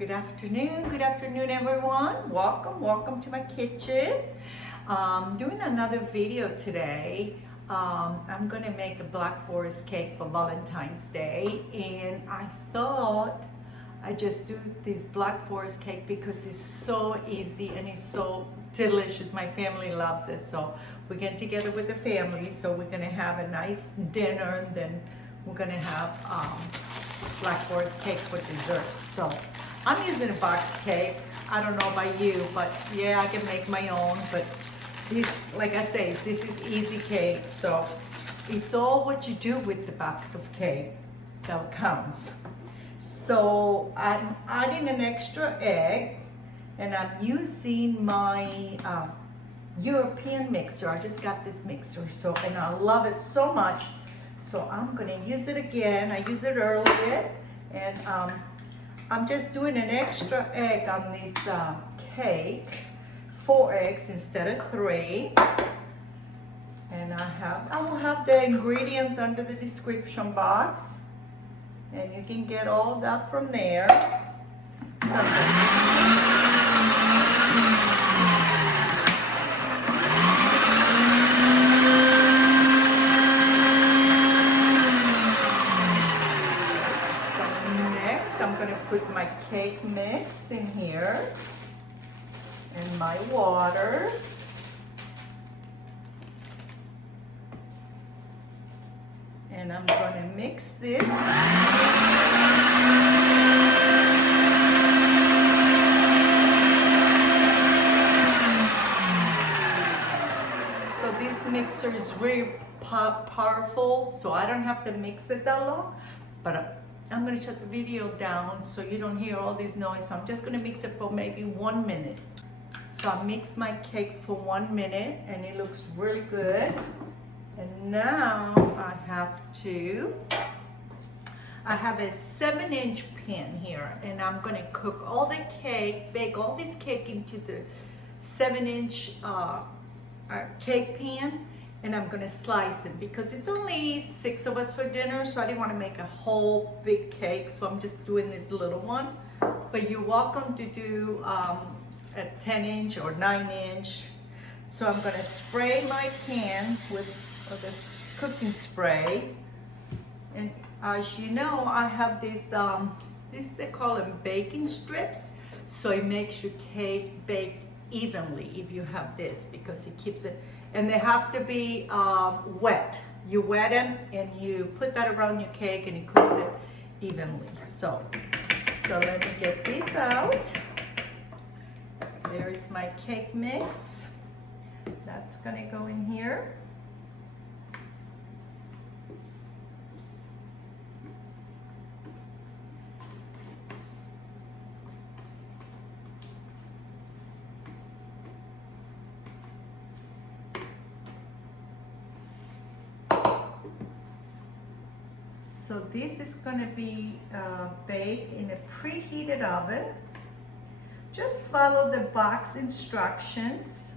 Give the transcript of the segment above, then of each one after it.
Good afternoon everyone. Welcome to my kitchen. Doing another video today. I'm gonna make a Black Forest cake for Valentine's Day, and I thought I just do this Black Forest cake because it's so easy and it's so delicious. My family loves it, so we're getting together with the family, so we're gonna have a nice dinner, and then we're gonna have Black Forest cake for dessert. So I'm using a box cake. I don't know about you, but yeah, I can make my own. But this, like I say, this is easy cake. So it's all what you do with the box of cake that counts. So I'm adding an extra egg, and I'm using my European mixer. I just got this mixer, so, and I love it so much. So I'm gonna use it again. I used it earlier, and I'm just doing an extra egg on this cake, 4 eggs instead of 3. And I will have the ingredients under the description box, and you can get all that from there. I'm going to put my cake mix in here and my water. And I'm going to mix this. So this mixer is really powerful, so I don't have to mix it that long, but I'm going to shut the video down so you don't hear all this noise. So I'm just going to mix it for maybe 1 minute. So I mix my cake for 1 minute, and it looks really good. And now I have a 7-inch pan here, and I'm going to cook all the cake, bake all this cake into the 7-inch cake pan. And I'm gonna slice them because it's only 6 of us for dinner, so I didn't want to make a whole big cake, so I'm just doing this little one. But you're welcome to do a 10-inch or 9-inch. So I'm gonna spray my pan with this cooking spray. And as you know, I have this, they call them baking strips, so it makes your cake bake evenly if you have this, because it keeps it. And they have to be wet. You wet them and you put that around your cake, and it cooks it evenly. So let me get these out. There is my cake mix. That's gonna go in here. So this is going to be baked in a preheated oven. Just follow the box instructions.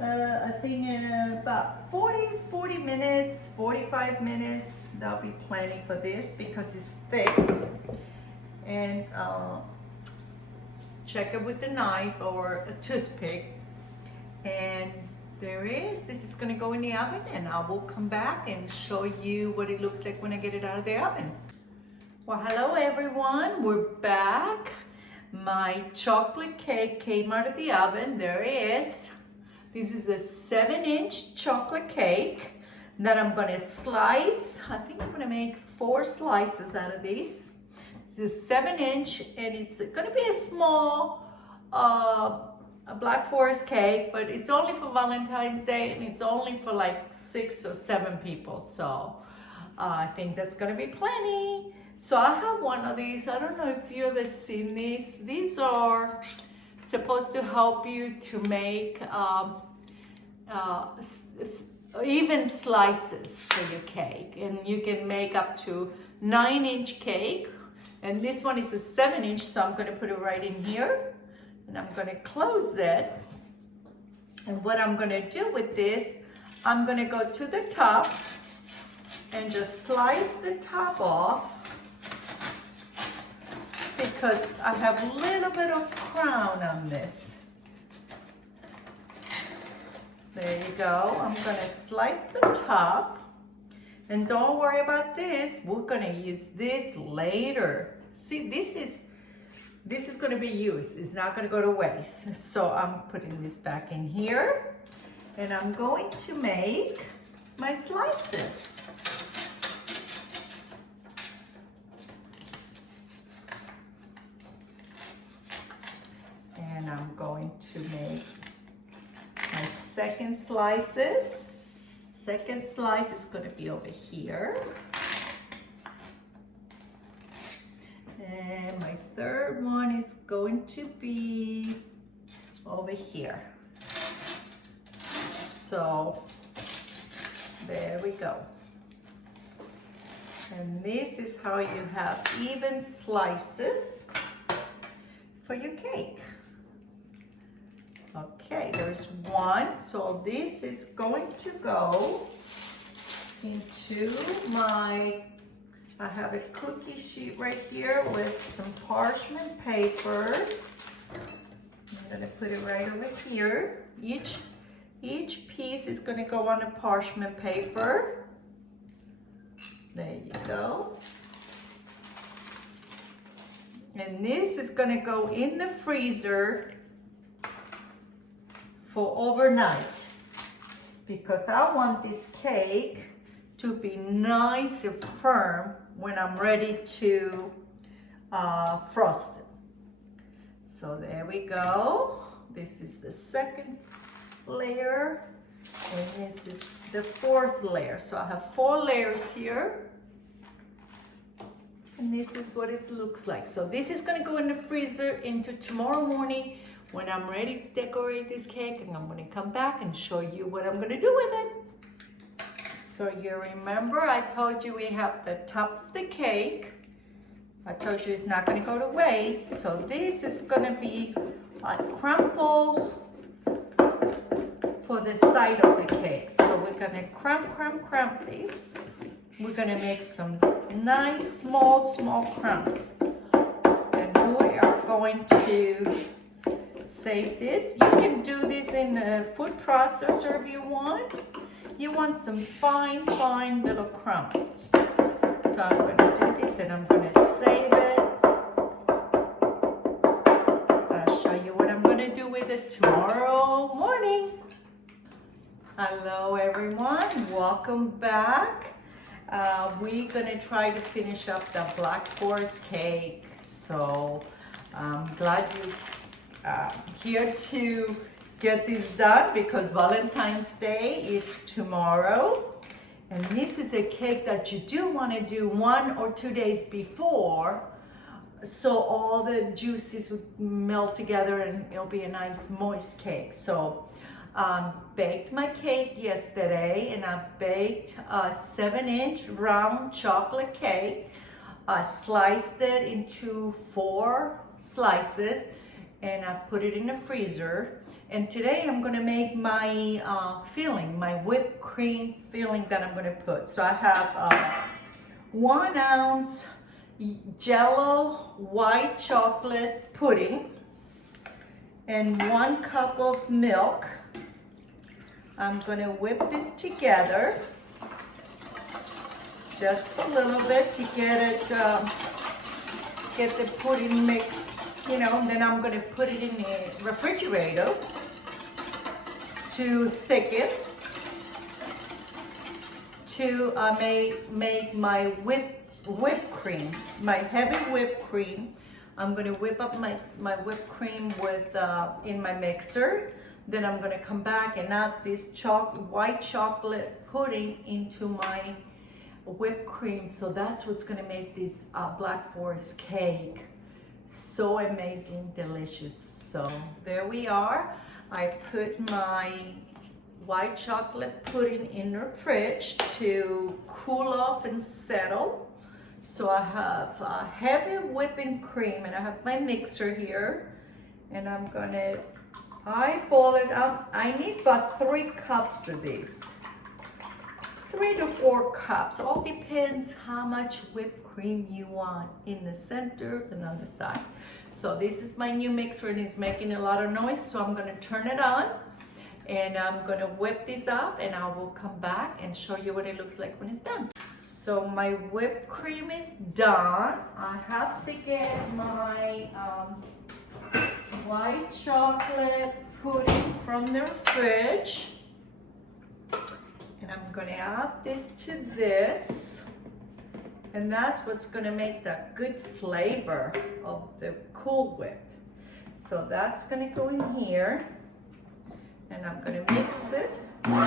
I think in about 40 minutes, 45 minutes, that'll be plenty for this because it's thick. And check it with a knife or a toothpick. And this is gonna go in the oven, and I will come back and show you what it looks like when I get it out of the oven. Well, hello everyone, we're back. My chocolate cake came out of the oven. There it is. This is a 7-inch chocolate cake that I'm gonna slice. I think I'm gonna make 4 slices out of these. This is 7-inch, and it's gonna be a small a Black Forest cake, but it's only for Valentine's Day, and it's only for like 6 or 7 people. So I think that's gonna be plenty. So I have one of these. I don't know if you ever seen these. These are supposed to help you to make even slices for your cake, and you can make up to 9-inch cake. And this one is a 7-inch, so I'm gonna put it right in here. And I'm going to close it. And what I'm going to do with this, I'm going to go to the top and just slice the top off. because I have a little bit of crown on this. There you go. I'm gonna slice the top. And don't worry about this. We're gonna use this later. See, this is gonna be used. It's not gonna go to waste. So I'm putting this back in here. And I'm going to make my slices. And I'm going to make my second slices. Second slice is going to be over here. And my third one is going to be over here. So there we go. And this is how you have even slices for your cake. Okay, there's one. So this is going to go into my, I have a cookie sheet right here with some parchment paper. I'm gonna put it right over here. Each piece is gonna go on a parchment paper. There you go. And this is gonna go in the freezer for overnight because I want this cake to be nice and firm when I'm ready to frost it. So there we go. This is the second layer and this is the fourth layer. So I have 4 layers here and this is what it looks like. So this is going to go in the freezer into tomorrow morning when I'm ready to decorate this cake, and I'm going to come back and show you what I'm going to do with it. So you remember I told you we have the top of the cake. I told you it's not going to go to waste. So this is going to be a crumple for the side of the cake. So we're going to crump this. We're going to make some nice small crumbs. And we are going to save this. You can do this in a food processor if you want. You want some fine little crumbs. So I'm going to do this and I'm going to save it. I'll show you what I'm going to do with it tomorrow morning. Hello everyone, welcome back. We're going to try to finish up the Black Forest cake. So I'm glad you here to get this done because Valentine's Day is tomorrow. And this is a cake that you do want to do 1 or 2 days before so all the juices would melt together and it'll be a nice moist cake. So baked my cake yesterday and I baked a 7-inch round chocolate cake. I sliced it into 4 slices and I put it in the freezer. And today I'm gonna make my filling, my whipped cream filling that I'm gonna put. So I have 1 ounce Jell-o white chocolate pudding and 1 cup of milk. I'm gonna whip this together just a little bit to get it, get the pudding mix. You know, and then I'm going to put it in the refrigerator to thicken to make my whipped cream, my heavy whipped cream. I'm going to whip up my whipped cream with in my mixer. Then I'm going to come back and add this white chocolate pudding into my whipped cream. So that's what's going to make this Black Forest cake so amazing, delicious. So there we are. I put my white chocolate pudding in the fridge to cool off and settle. So I have heavy whipping cream and I have my mixer here and I'm gonna eyeball it up. I need about 3 cups of this. 3 to 4 cups. All depends how much whipped cream you want in the center and on the side. So this is my new mixer and it's making a lot of noise, so I'm gonna turn it on and I'm gonna whip this up and I will come back and show you what it looks like when it's done. So my whipped cream is done. I have to get my white chocolate pudding from the fridge. And I'm gonna add this to this. And that's what's gonna make that good flavor of the Cool Whip. So that's gonna go in here. And I'm gonna mix it. For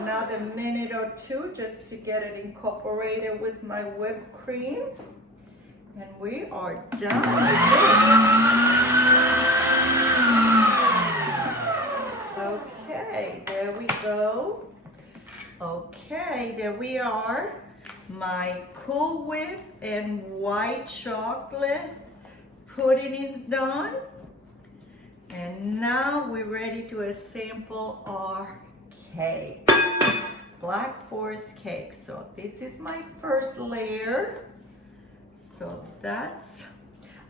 another minute or two, just to get it incorporated with my whipped cream. And we are done with it. Okay, there we go. Okay, there we are. My Cool Whip and white chocolate pudding is done. And now we're ready to assemble our cake. Black Forest cake. So this is my first layer. So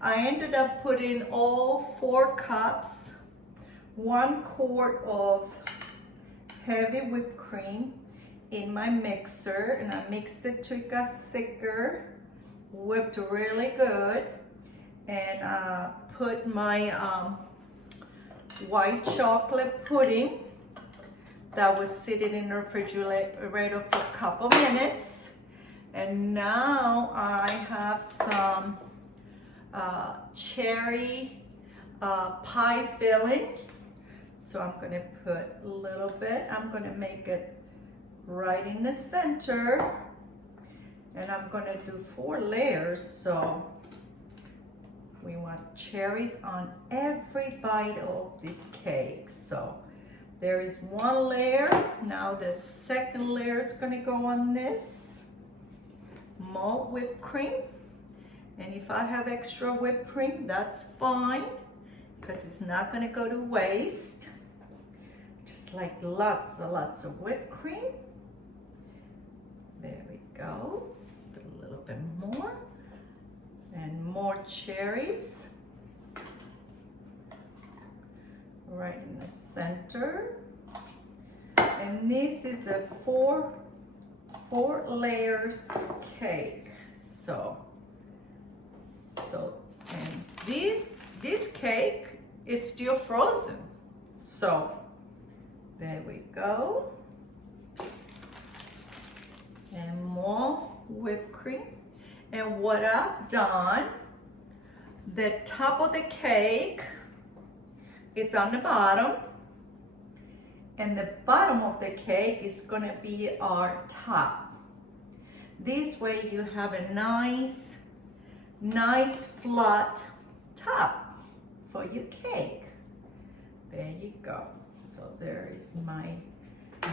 I ended up putting all 4 cups, 1 quart of heavy whipped cream in my mixer, and I mixed it to get thicker, whipped really good, and put my white chocolate pudding that was sitting in the refrigerator for a couple minutes. And now I have some cherry pie filling. So I'm gonna put a little bit. I'm gonna make it right in the center. And I'm gonna do 4 layers. So we want cherries on every bite of this cake. So there is 1 layer. Now the second layer is gonna go on this. Malt whipped cream, and if I have extra whipped cream, that's fine, because it's not going to go to waste. Just like lots of whipped cream. There we go. Do a little bit more, and more cherries right in the center. And this is a 4 layers cake. And this cake is still frozen. So there we go. And more whipped cream. And what I've done, the top of the cake, it's on the bottom. And the bottom of the cake is gonna be our top. This way you have a nice flat top for your cake. There you go. So there is my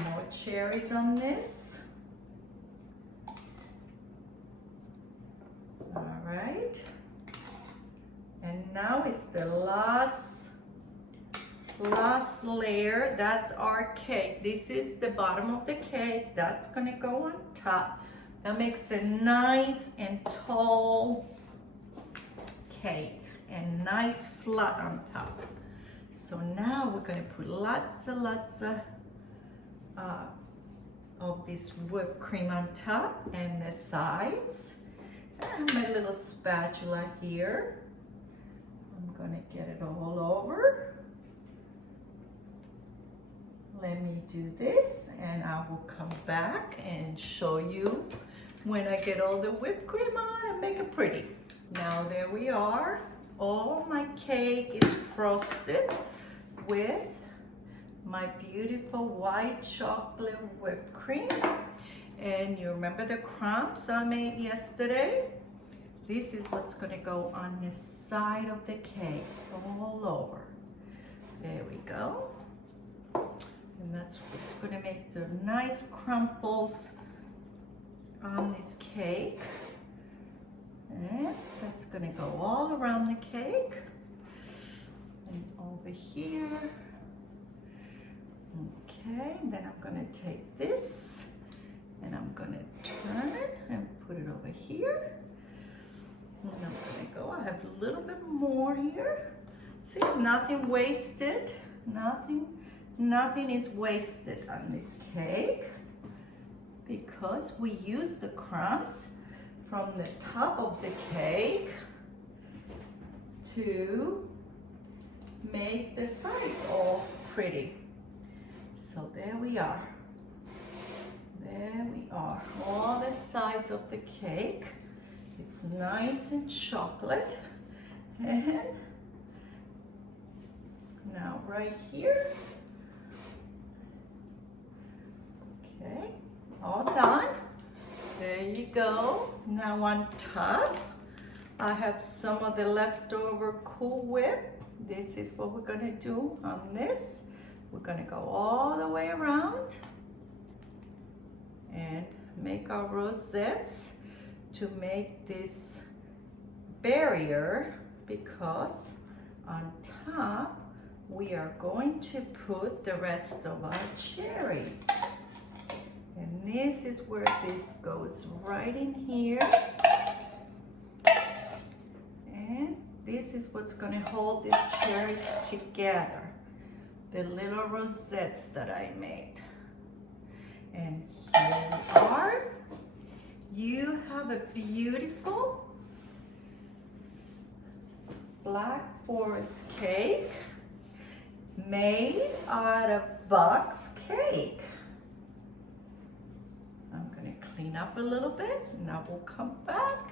more cherries on this. All right. And now it's the last layer. That's our cake. This is the bottom of the cake. That's gonna go on top. That makes a nice and tall cake and nice flat on top. So now we're gonna put lots of this whipped cream on top and the sides. I have my little spatula here. I'm gonna get it all over. Let me do this and I will come back and show you when I get all the whipped cream on and make it pretty. Now there we are. All my cake is frosted with my beautiful white chocolate whipped cream. And you remember the crumbs I made yesterday? This is what's gonna go on the side of the cake, all over. There we go. And that's what's gonna make the nice crumples on this cake. And that's gonna go all around the cake and over over here. Okay, then I'm gonna take this and I'm gonna turn it and put it over here. And I'm gonna go, I have a little bit more here. See, nothing wasted, nothing is wasted on this cake because we use the crumbs from the top of the cake to make the sides all pretty. So there we are. There we are. All the sides of the cake. It's nice and chocolate. And now right here. Okay, all done. There you go. Now on top, I have some of the leftover Cool Whip. This is what we're gonna do on this. We're gonna go all the way around and make our rosettes to make this barrier, because on top we are going to put the rest of our cherries. And this is where this goes right in here. And this is what's gonna hold these cherries together. The little rosettes that I made. And here you are. You have a beautiful Black Forest cake made out of box cake. I'm gonna clean up a little bit and I will come back.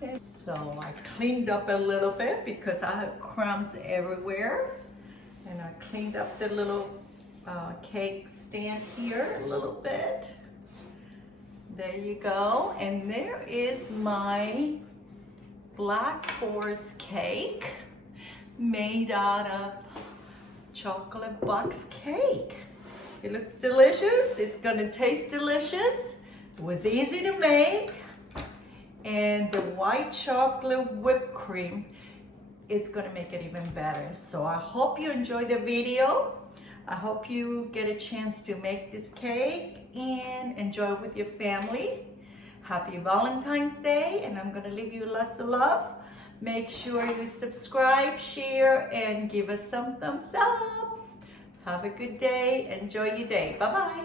And so I cleaned up a little bit because I had crumbs everywhere. And I cleaned up the little cake stand here a little bit. There you go. And there is my Black Forest cake made out of chocolate box cake. It looks delicious. It's gonna taste delicious. It was easy to make. And the white chocolate whipped cream, it's gonna make it even better. So I hope you enjoy the video. I hope you get a chance to make this cake and enjoy it with your family. Happy Valentine's Day, and I'm gonna leave you lots of love. Make sure you subscribe, share, and give us some thumbs up. Have a good day. Enjoy your day. Bye-bye.